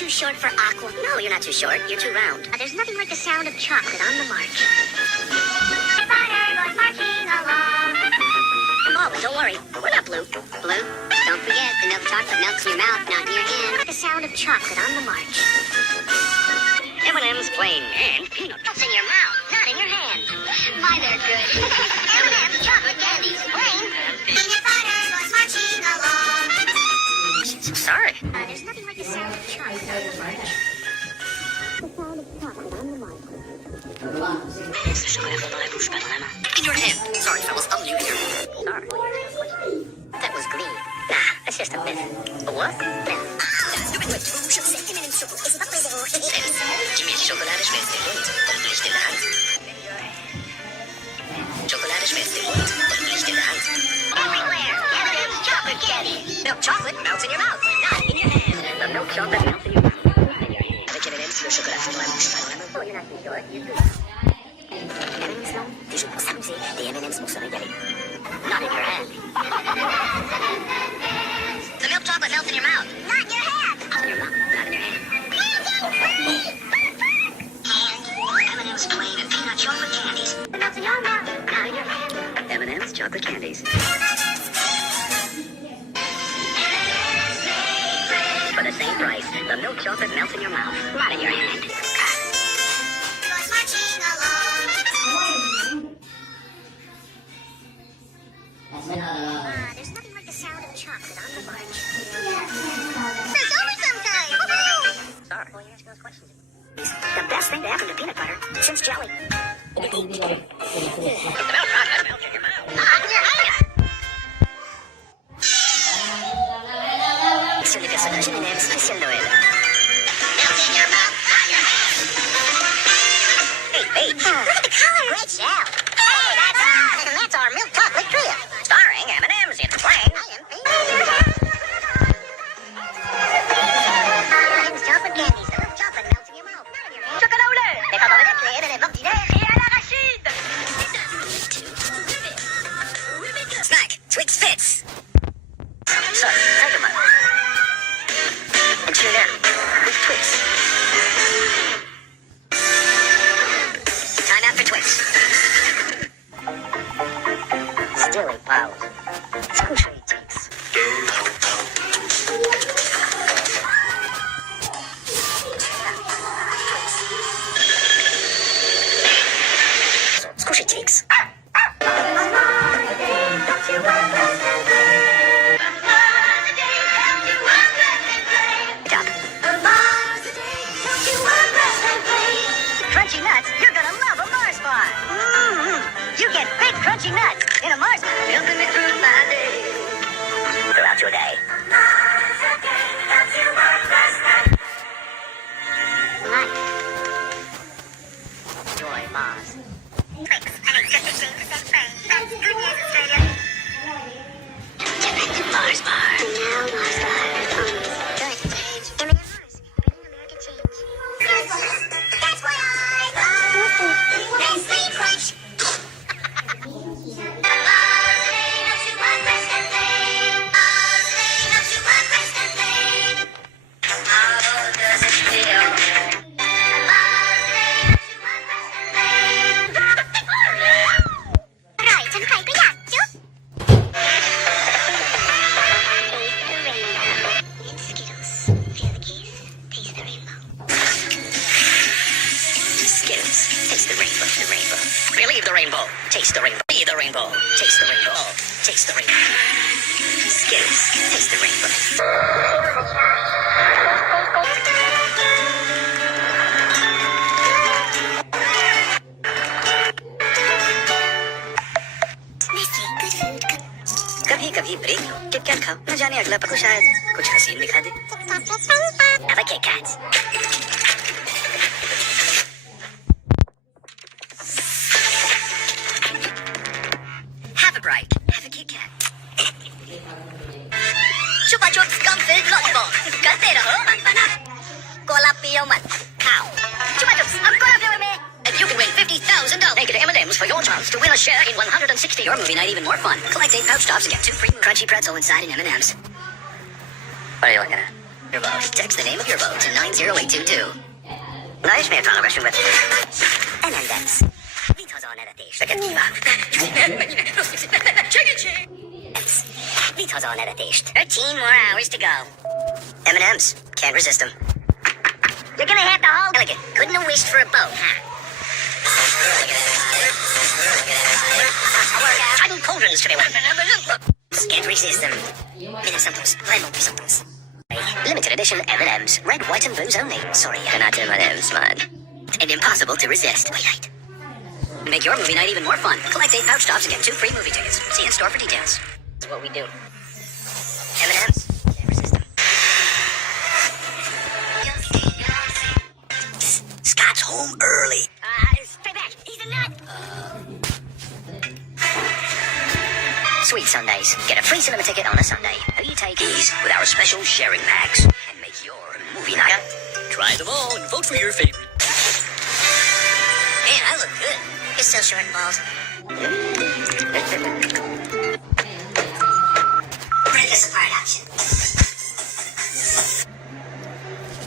too short for aqua. No, you're not too short. You're too round. There's nothing like the sound of chocolate on the march. Oh, but don't worry. We're not blue. Blue? Don't forget, the milk chocolate melts in your mouth, not in your hand. The sound of chocolate on the march. M&M's plain and peanut. Melts in your mouth, not in your hand. My, they're good. M&M's chocolate candies, plain. Peanut butter goes marching along. Sorry. There's nothing like the sound of chocolate on the march. The sound of chocolate on the march. It's the chocolate dans la bouche, pas dans la main. In your hand. Sorry, fellas, I'm new here. Sorry. That was glee. Nah, that's just a myth. A what? Myth. Jimmy, chocolade schmeckt dir rund und Licht in der Hand. Schokolade schmeckt dir rund und Licht in der Hand. Everywhere, M&M's chocolate candy. Milk chocolate melts in your mouth, not in your hand. The milk chocolate melts in your mouth. Avec M&M's, le chocolat fond dans la bouche, pas dans la main. Oh, you're not too short, you're too M&M's, non? Des jeux pour s'amuser, des M&M's pour se régaler. Not in your hand. The milk chocolate melts in your mouth. Not in your hand. In your mouth, not in your hand. M&M's plain and peanut chocolate candies. It melts in your mouth, not in your hand. M&M's chocolate candies. For the same price, the milk chocolate melts in your mouth, not in your hand. There's nothing like the sound of chocolate on the march. It's over sometime. Sorry. Well, you ask those questions. The best thing to happen to peanut butter since jelly. The milk chocolate melts in your mouth. Not in your hand. Sur les personnages M&M's spécial Noël. Melts in your mouth, not your hand. Hey, Look at the color. Great shout. Hey, that's us. And that's our milk chocolate trio. starring M&M's in plain. M&M's chocolate candies. The milk chocolate melts in your mouth, not in your hand. Chocolat au lait. Les favoris les M&M's ordinaires. Et à l'arachide. Snack. Twix Fits. So, take them up. And chew down with Twix. Time out for Twix. Still in pause. Скушай Twix. Скушай Twix. Crunchy nuts, you're gonna love a Mars bar. You get big crunchy nuts in a Mars bar. Helping me through my day. Throughout your day. Life. Joy Mars. Twix, and it's just a shame to say plain. That's good news, Australia. Mars bar. Now Mars bar. Good change. M&M Mars. Bringing America change. That's what I love. Nestle Crunch. Believe the rainbow. Taste the rainbow. Be the rainbow. Taste the rainbow. Taste the rainbow. Skittles. Taste the rainbow. Nestle, good food. कभी कभी break लो Kit Kat खाओ न जाने अगला पल शायद कुछ हसीन दिखा दे Have a Kit Kat. Have a break. Have a Kit Kat. Chupa Chups gum filled lollipop. करते रहो मनपना. कोला पियो मत. Cow. Chupa Chups अब कोला पियो में. And you can win $50,000. Make it M&M's for your chance to win a share in 160. Your movie night even more fun. Collect 8 pouch tops and get 2 free crunchy pretzel inside an M&M's. What are you looking at? Your vote. Text the name of your vote to 90822. Na ismétlálom with M&M's. Vidd haza a nevetést. Neked kíván. Vidd haza a nevetést. 13 more hours to go. M&M's. Can't resist them. You're gonna have the whole elegant. Couldn't have wished for a boat, huh? Tidal cauldrons to be won. Can't resist them. Minnesotans. Lemon-somethings. Limited edition M&M's. Red, white, and blues only. Sorry, not M&M's, man. And impossible to resist. Wait. Make your movie night even more fun. Collect 8 pouch tops and get 2 free movie tickets. See in store for details. That's what we do. M&M's. Can't resist them. Scott's home early. Stay back. He's a nut. Sweet Sundays. Get a free cinema ticket on a Sunday. How you take these with our special sharing packs and make your movie night. Try them all and vote for your favorite. Man, I look good. You're still short and bald. Break us apart option.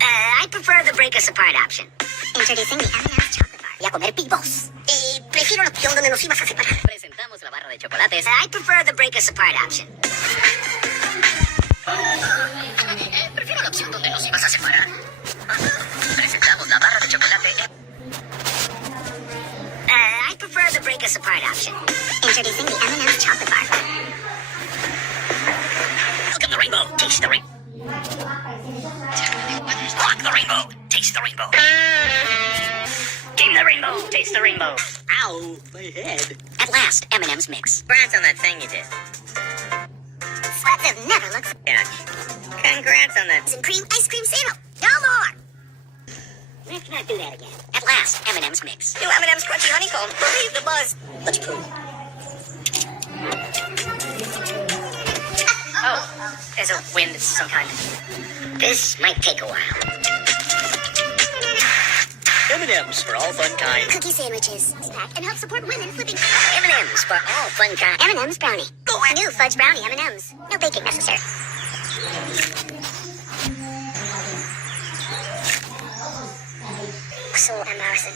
I prefer the break us apart option. Introducing the M&M's chocolate bar. Y a comer pibos. Prefiero la opción donde nos ibas a separar. Presentamos la barra de chocolates. I prefer the break us apart option. Prefiero la opción donde nos ibas a separar. Presentamos la barra de chocolate. I prefer the break us apart option. Introducing the M&M's chocolate bar. Welcome the rainbow. Taste the rainbow. Block the rainbow. Taste the rainbow. Game the rainbow. Taste the rainbow. Ow, my head. At last, M&M's mix. Congrats on that thing you did. Sweats have never looked so Yeah. Congrats on that. and cream ice cream sandal. No more. Let's not do that again. At last, M&M's mix. New M&M's Crunchy Honeycomb. Believe the buzz. Let's prove. Oh, there's a wind of some kind. This might take a while. M&M's for all fun kind. Cookie sandwiches. Pack and help support women flipping. M&M's for all fun kind. M&M's brownie. New fudge brownie M&M's. No baking necessary. So embarrassing.